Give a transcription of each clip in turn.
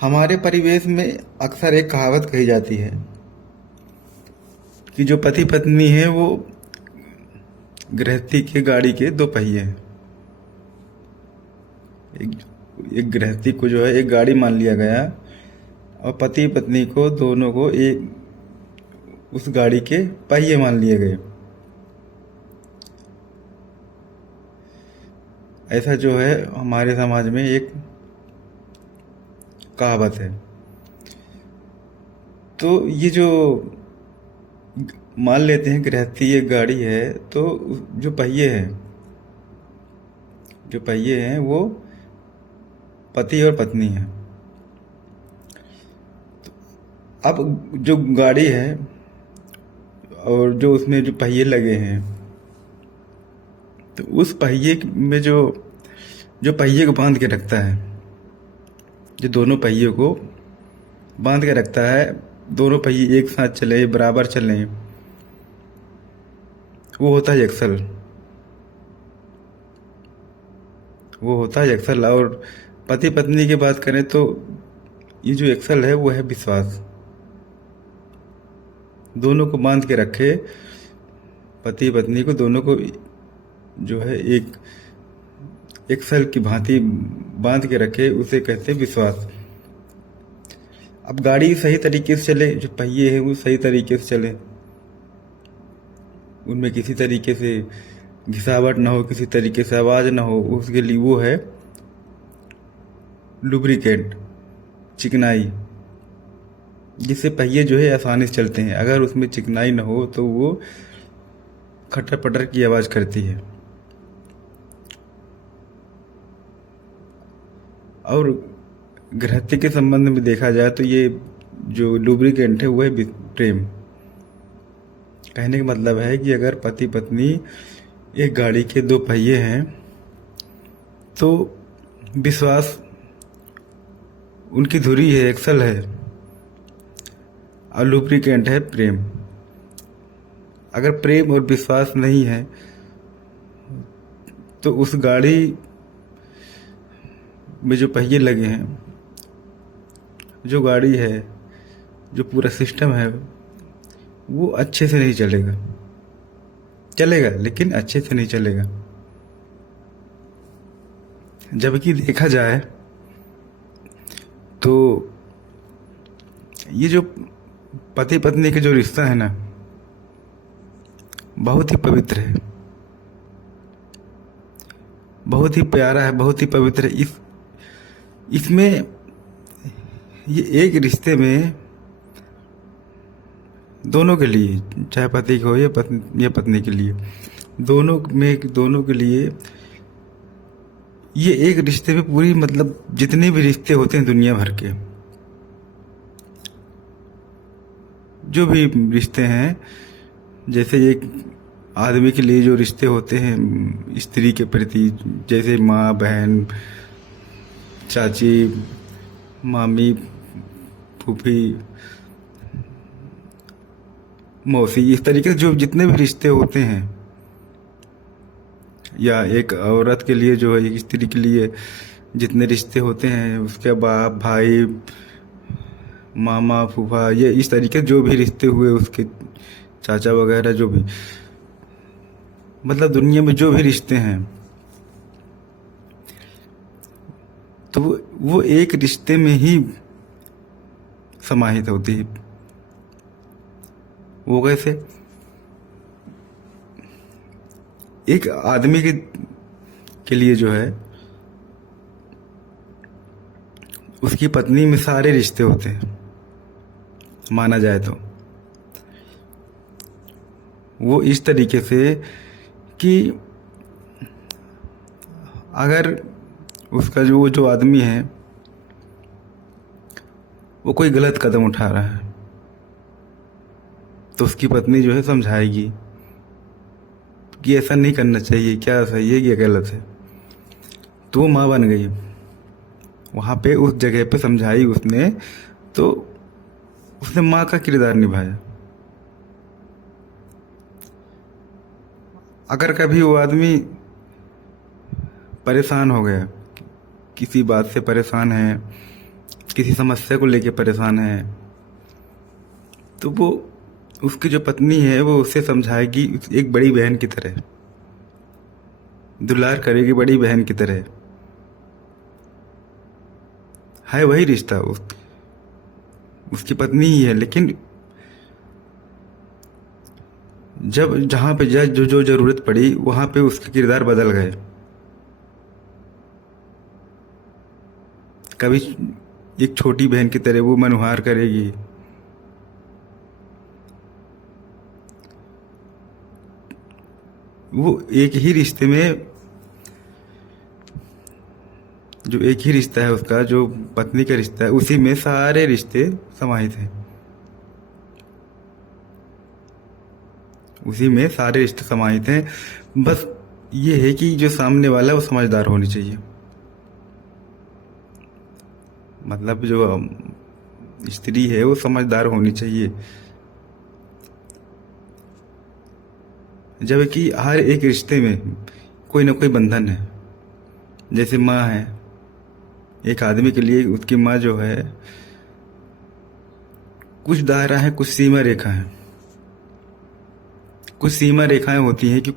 हमारे परिवेश में अक्सर एक कहावत कही जाती है कि जो पति पत्नी है वो गृहस्थी के गाड़ी के दो पहिए हैं। एक, एक गृहस्थी को जो है एक गाड़ी मान लिया गया और पति पत्नी को दोनों को एक उस गाड़ी के पहिए मान लिए गए। ऐसा जो है हमारे समाज में एक कहावत है। तो ये जो मान लेते हैं गृहस्थी एक गाड़ी है, तो जो पहिए हैं वो पति और पत्नी हैं। अब जो गाड़ी है और जो उसमें जो पहिए लगे हैं, तो उस पहिए में जो जो पहिए को बांध के रखता है, जो दोनों पहियों को बांध के रखता है, दोनों पहिए एक साथ चले, बराबर चलें, वो होता है एक्सल। और पति पत्नी की बात करें तो ये जो एक्सल है वो है विश्वास। दोनों को बांध के रखे, पति पत्नी को दोनों को जो है एक एक्सल की भांति बांध के रखे, उसे कहते हैं विश्वास। अब गाड़ी सही तरीके से चले, जो पहिए हैं वो सही तरीके से चले, उनमें किसी तरीके से घिसावट ना हो, किसी तरीके से आवाज़ ना हो, उसके लिए वो है लुब्रिकेंट, चिकनाई, जिससे पहिए जो है आसानी से चलते हैं। अगर उसमें चिकनाई ना हो तो वो खटर पटर की आवाज़ करती है। और गृहस्थी के संबंध में देखा जाए तो ये जो लुब्रिकेंट है वो है प्रेम। कहने का मतलब है कि अगर पति पत्नी एक गाड़ी के दो पहिए हैं तो विश्वास उनकी धुरी है, एक्सल है, और लुब्रिकेंट है प्रेम। अगर प्रेम और विश्वास नहीं है तो उस गाड़ी में जो पहिए लगे हैं, जो गाड़ी है, जो पूरा सिस्टम है, वो अच्छे से नहीं चलेगा। लेकिन अच्छे से नहीं चलेगा। जबकि देखा जाए तो ये जो पति पत्नी के जो रिश्ता है ना, बहुत ही पवित्र है, बहुत ही प्यारा है, बहुत ही पवित्र है। इसमें ये एक रिश्ते में दोनों के लिए, चाहे पति को या पत्नी के लिए, दोनों के लिए ये एक रिश्ते में पूरी, मतलब जितने भी रिश्ते होते हैं दुनिया भर के, जो भी रिश्ते हैं, जैसे एक आदमी के लिए जो रिश्ते होते हैं स्त्री के प्रति, जैसे माँ, बहन, चाची, मामी, फूफी, मौसी, इस तरीके से जो जितने भी रिश्ते होते हैं, या एक औरत के लिए जो है, एक स्त्री के लिए जितने रिश्ते होते हैं, उसके बाप, भाई, मामा, फूफा, ये इस तरीके जो भी रिश्ते हुए, उसके चाचा वगैरह, जो भी, मतलब दुनिया में जो भी रिश्ते हैं, तो वो एक रिश्ते में ही समाहित होती है। वो कैसे? एक आदमी के लिए जो है, उसकी पत्नी में सारे रिश्ते होते हैं, माना जाए तो। वो इस तरीके से कि अगर उसका जो आदमी है वो कोई गलत कदम उठा रहा है, तो उसकी पत्नी जो है समझाएगी कि ऐसा नहीं करना चाहिए, क्या सही है क्या गलत है। तो वो माँ बन गई, वहाँ पे उस जगह पे समझाई उसने, तो उसने माँ का किरदार निभाया। अगर कभी वो आदमी परेशान हो गया, किसी बात से परेशान है, किसी समस्या को लेके परेशान है, तो वो उसकी जो पत्नी है वो उसे समझाएगी एक बड़ी बहन की तरह, दुलार करेगी बड़ी बहन की तरह। है वही रिश्ता, उसकी पत्नी ही है, लेकिन जब जहाँ पे जो जो जरूरत पड़ी वहाँ पे उसके किरदार बदल गए। कभी एक छोटी बहन की तरह वो मनुहार करेगी, वो एक ही रिश्ते में, जो एक ही रिश्ता है उसका, जो पत्नी का रिश्ता है, उसी में सारे रिश्ते समाहित हैं। उसी में सारे रिश्ते समाहित हैं। बस ये है कि जो सामने वाला है वो समझदार होनी चाहिए। मतलब जो स्त्री है वो समझदार होनी चाहिए। जबकि हर एक रिश्ते में कोई ना कोई बंधन है। जैसे माँ है, एक आदमी के लिए उसकी माँ जो है, कुछ दायरा है, कुछ सीमा रेखा है, कुछ सीमा रेखाएं होती हैं कि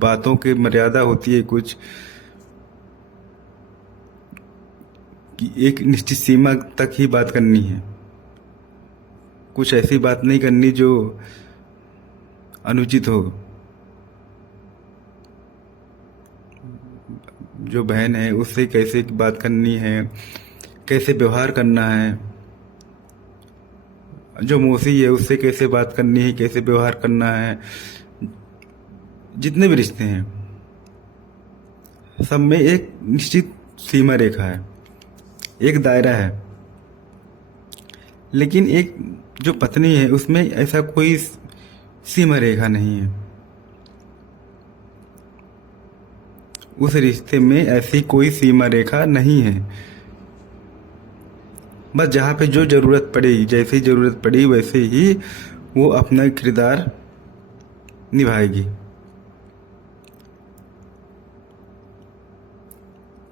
बातों की मर्यादा होती है, कुछ कि एक निश्चित सीमा तक ही बात करनी है, कुछ ऐसी बात नहीं करनी जो अनुचित हो। जो बहन है उससे कैसे बात करनी है, कैसे व्यवहार करना है। जो मौसी है उससे कैसे बात करनी है, कैसे व्यवहार करना है। जितने भी रिश्ते हैं सब में एक निश्चित सीमा रेखा है, एक दायरा है। लेकिन एक जो पत्नी है उसमें ऐसा कोई सीमा रेखा नहीं है। उस रिश्ते में ऐसी कोई सीमा रेखा नहीं है। बस जहाँ पे जो जरूरत पड़ी, जैसी जरूरत पड़ी वैसे ही वो अपना किरदार निभाएगी।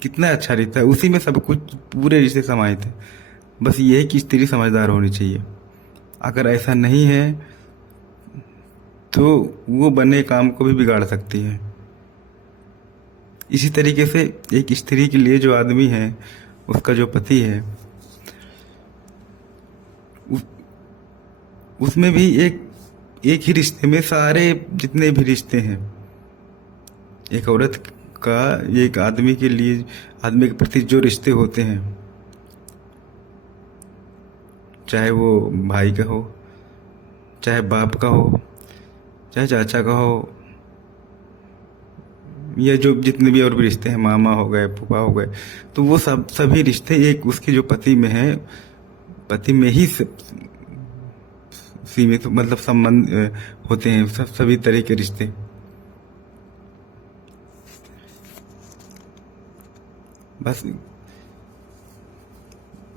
कितना अच्छा रिश्ता है, उसी में सब कुछ, पूरे रिश्ते समाहित है। बस ये है कि स्त्री समझदार होनी चाहिए। अगर ऐसा नहीं है तो वो बने काम को भी बिगाड़ सकती है। इसी तरीके से एक स्त्री के लिए जो आदमी है, उसका जो पति है, उसमें भी एक ही रिश्ते में सारे जितने भी रिश्ते हैं, एक औरत का, एक आदमी के लिए, आदमी के प्रति जो रिश्ते होते हैं, चाहे वो भाई का हो, चाहे बाप का हो, चाहे चाचा का हो, या जो जितने भी और भी रिश्ते हैं, मामा हो गए, फूफा हो गए, तो वो सभी रिश्ते एक उसके जो पति में है, पति में ही सीमित, मतलब संबंध होते हैं सभी तरह के रिश्ते। बस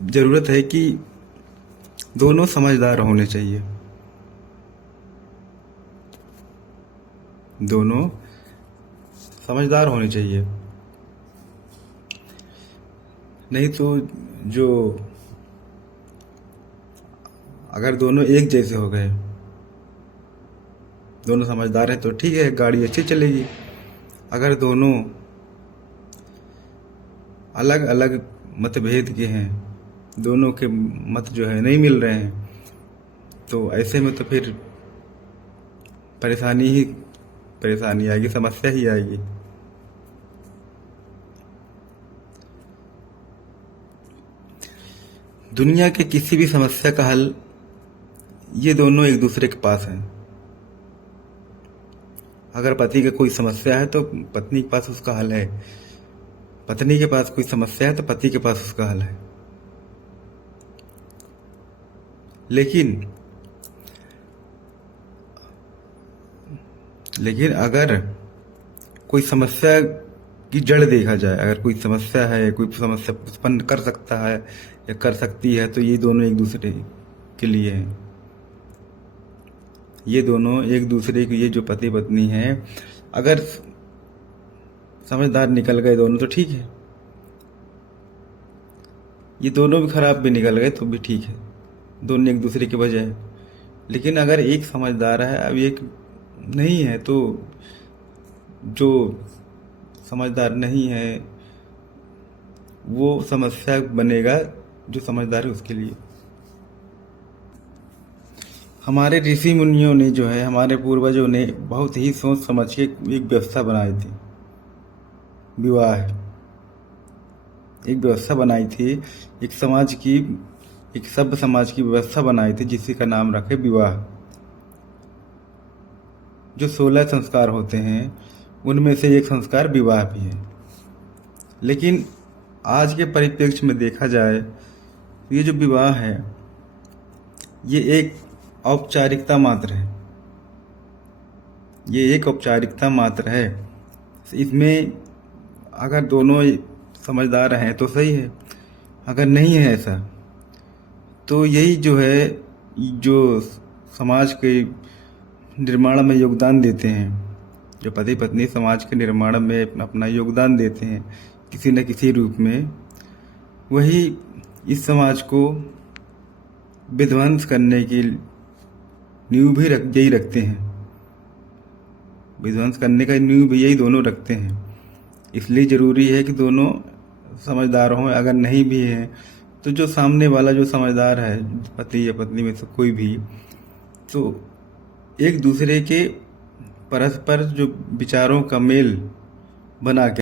जरूरत है कि दोनों समझदार होने चाहिए, दोनों समझदार होने चाहिए। नहीं तो जो, अगर दोनों एक जैसे हो गए, दोनों समझदार हैं तो ठीक है, गाड़ी अच्छी चलेगी। अगर दोनों अलग अलग मतभेद के हैं, दोनों के मत जो है नहीं मिल रहे हैं, तो ऐसे में तो फिर परेशानी आएगी, समस्या ही आएगी। दुनिया के किसी भी समस्या का हल ये दोनों एक दूसरे के पास हैं। अगर पति का कोई समस्या है तो पत्नी के पास उसका हल है, पत्नी के पास कोई समस्या है तो पति के पास उसका हल है। लेकिन अगर कोई समस्या की जड़ देखा जाए, अगर कोई समस्या है, कोई समस्या उत्पन्न कर सकता है या कर सकती है, तो ये दोनों एक दूसरे के लिए हैं। ये दोनों एक दूसरे की, ये जो पति पत्नी हैं, अगर समझदार निकल गए दोनों तो ठीक है। ये दोनों भी खराब भी निकल गए तो भी ठीक है, दोनों एक दूसरे की वजह है। लेकिन अगर एक समझदार है अब एक नहीं है, तो जो समझदार नहीं है वो समस्या बनेगा जो समझदार है उसके लिए। हमारे ऋषि मुनियों ने जो है, हमारे पूर्वजों ने बहुत ही सोच समझ के एक व्यवस्था बनाई थी। विवाह एक व्यवस्था बनाई थी, एक समाज की, एक सभ्य समाज की व्यवस्था बनाई थी जिसी का नाम रखे विवाह। जो 16 संस्कार होते हैं उनमें से एक संस्कार विवाह भी है। लेकिन आज के परिप्रेक्ष्य में देखा जाए तो ये जो विवाह है ये एक औपचारिकता मात्र है। ये एक औपचारिकता मात्र है। इसमें अगर दोनों समझदार हैं तो सही है, अगर नहीं है ऐसा तो यही जो है, जो समाज के निर्माण में योगदान देते हैं, जो पति पत्नी समाज के निर्माण में अपना योगदान देते हैं किसी न किसी रूप में, वही इस समाज को विध्वंस करने की नींव भी यही रखते हैं। विध्वंस करने का नींव भी यही दोनों रखते हैं। इसलिए ज़रूरी है कि दोनों समझदार हों। अगर नहीं भी हैं तो जो सामने वाला जो समझदार है, पति या पत्नी में से कोई भी, तो एक दूसरे के परस्पर जो विचारों का मेल बना के